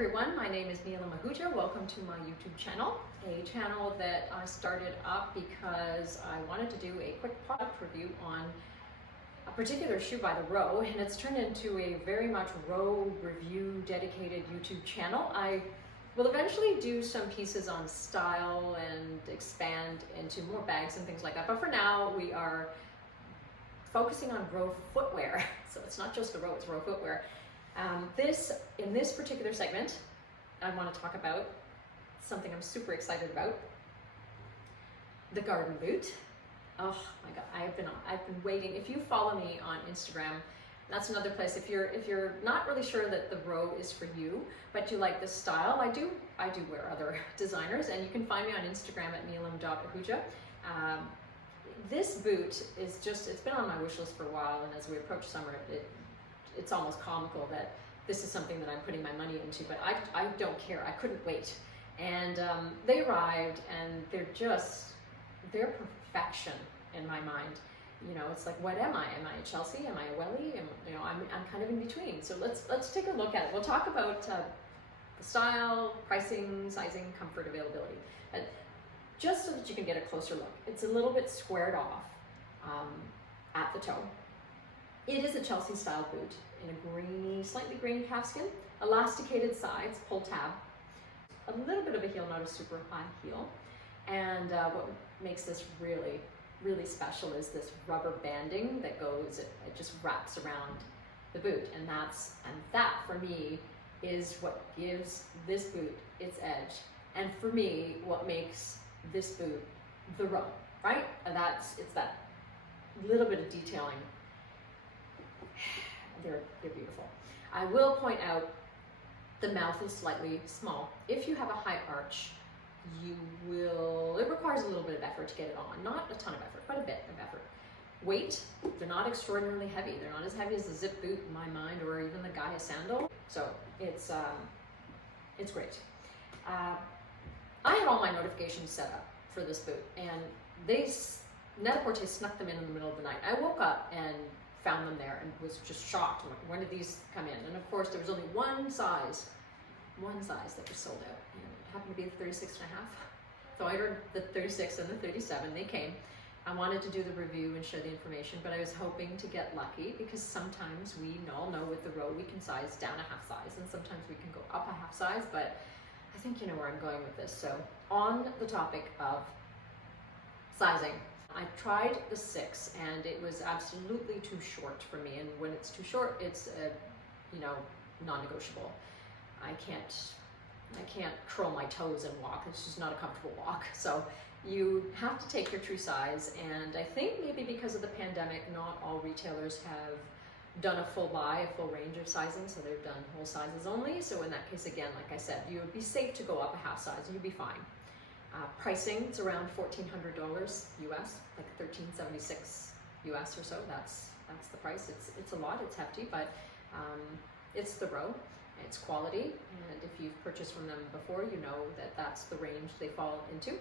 everyone, my name is Neela Mahuja. Welcome to my YouTube channel, a channel that I started up because I wanted to do a quick product review on a particular shoe by the Row, and it's turned into a very much Row review dedicated YouTube channel. I will eventually do some pieces on style and expand into more bags and things like that, but for now we are focusing on Row footwear. So it's not just the Row, it's Row footwear. In this particular segment, I want to talk about something I'm super excited about: the garden boot. Oh my God, I've been waiting. If you follow me on Instagram, that's another place. If you're not really sure that the Row is for you, but you like this style, I do wear other designers, and you can find me on Instagram at neelam.ahuja. This boot is it's been on my wish list for a while, and as we approach summer, it's almost comical that this is something that I'm putting my money into, but I don't care. I couldn't wait. And they arrived, and they're perfection in my mind. You know, it's like, what am I? Am I a Chelsea? Am I a Welly? I'm kind of in between. So let's take a look at it. We'll talk about the style, pricing, sizing, comfort, availability. And just so that you can get a closer look, it's a little bit squared off at the toe. It is a Chelsea style boot in a slightly grainy calfskin, elasticated sides, pull tab, a little bit of a heel, not a super high heel. And what makes this really, really special is this rubber banding that it just wraps around the boot. And that for me is what gives this boot its edge. And for me, what makes this boot the Row, right? And it's that little bit of detailing. They're beautiful. I will point out the mouth is slightly small. If you have a high arch, it requires a little bit of effort to get it on. Not a ton of effort, but a bit of effort. Weight, they're not extraordinarily heavy. They're not as heavy as the zip boot in my mind, or even the Gaia sandal. So it's great. I had all my notifications set up for this boot, and Net-a-Porter snuck them in the middle of the night. I woke up and found them there and was just shocked. I'm like, when did these come in? And of course there was only one size that was sold out, and it happened to be the 36 and a half. So I ordered the 36 and the 37. They came. I wanted to do the review and share the information, but I was hoping to get lucky, because sometimes we all know with the Row we can size down a half size, and sometimes we can go up a half size, but I think you know where I'm going with this. So on the topic of sizing, I tried the 6, and it was absolutely too short for me. And when it's too short, it's non-negotiable. I can't curl my toes and walk. It's just not a comfortable walk. So you have to take your true size. And I think maybe because of the pandemic, not all retailers have done a full range of sizing. So they've done whole sizes only. So in that case, again, like I said, you would be safe to go up a half size. You'd be fine. Pricing is around $1,400 US, like $1,376 US or so. That's the price. It's a lot. It's hefty, but it's the Row. It's quality, and if you've purchased from them before, you know that that's the range they fall into.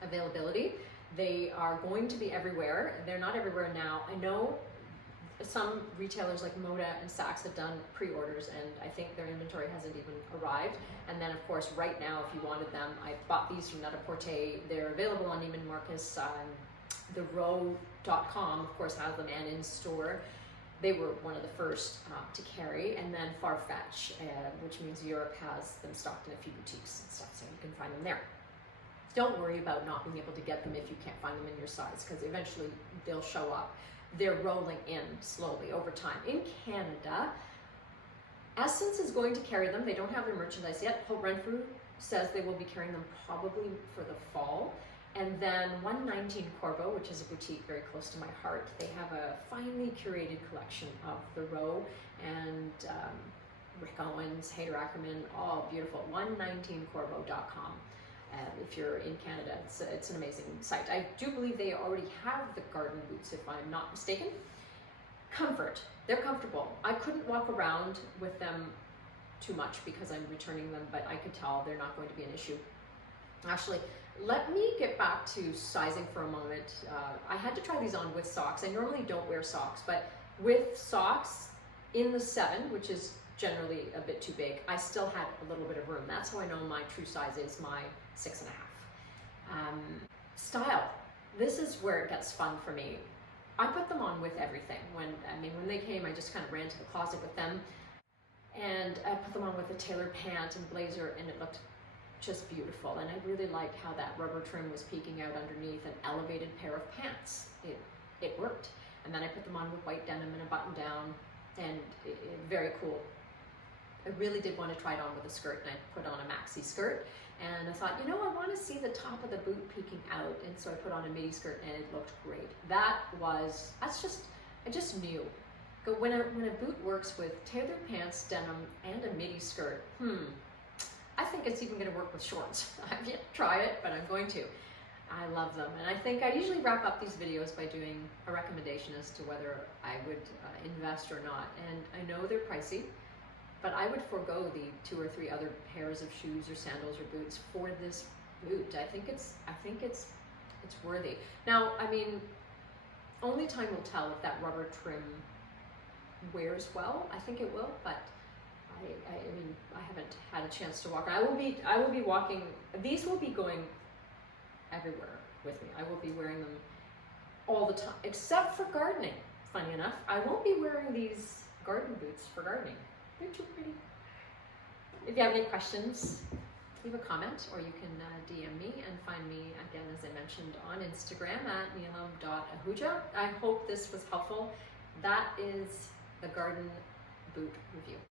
Availability, they are going to be everywhere. They're not everywhere now. I know some retailers like Moda and Saks have done pre-orders, and I think their inventory hasn't even arrived. And then of course right now, if you wanted them, I bought these from Net-a-Porter. They're available on Neiman Marcus. The Row.com of course has them, and in store. They were one of the first to carry, and then Farfetch, which means Europe has them stocked in a few boutiques and stuff, so you can find them there. Don't worry about not being able to get them if you can't find them in your size, because eventually they'll show up. They're rolling in slowly over time. In Canada, Essence is going to carry them. They don't have their merchandise yet. Hope Renfrew says they will be carrying them probably for the fall. And then 119 Corbeau, which is a boutique very close to my heart, they have a finely curated collection of the Row, and Rick Owens, Hayder Ackerman, all beautiful. 119corbeau.com. If you're in Canada, it's an amazing site. I do believe they already have the garden boots, if I'm not mistaken. Comfort, they're comfortable. I couldn't walk around with them too much because I'm returning them, but I could tell they're not going to be an issue. Actually, let me get back to sizing for a moment. I had to try these on with socks. I normally don't wear socks, but with socks in the 7, which is generally a bit too big. I still had a little bit of room. That's how I know my true size is my 6.5. Style. This is where it gets fun for me. I put them on with everything. When they came, I just kind of ran to the closet with them, and I put them on with a tailored pant and blazer, and it looked just beautiful. And I really liked how that rubber trim was peeking out underneath an elevated pair of pants. It worked. And then I put them on with white denim and a button down, and very cool. I really did want to try it on with a skirt, and I put on a maxi skirt, and I thought, you know, I want to see the top of the boot peeking out, and so I put on a midi skirt, and it looked great. I just knew. When a boot works with tailored pants, denim, and a midi skirt, I think it's even going to work with shorts. I've yet to try it, but I'm going to. I love them, and I think I usually wrap up these videos by doing a recommendation as to whether I would invest or not. And I know they're pricey, but I would forego the 2 or 3 other pairs of shoes or sandals or boots for this boot. I think it's worthy. Now, I mean, only time will tell if that rubber trim wears well. I think it will, but I haven't had a chance to walk. I will be walking. These will be going everywhere with me. I will be wearing them all the time, except for gardening. Funny enough, I won't be wearing these garden boots for gardening. They're too pretty. If you have any questions, leave a comment, or you can DM me and find me, again, as I mentioned, on Instagram at neelam.ahuja. I hope this was helpful. That is the garden boot review.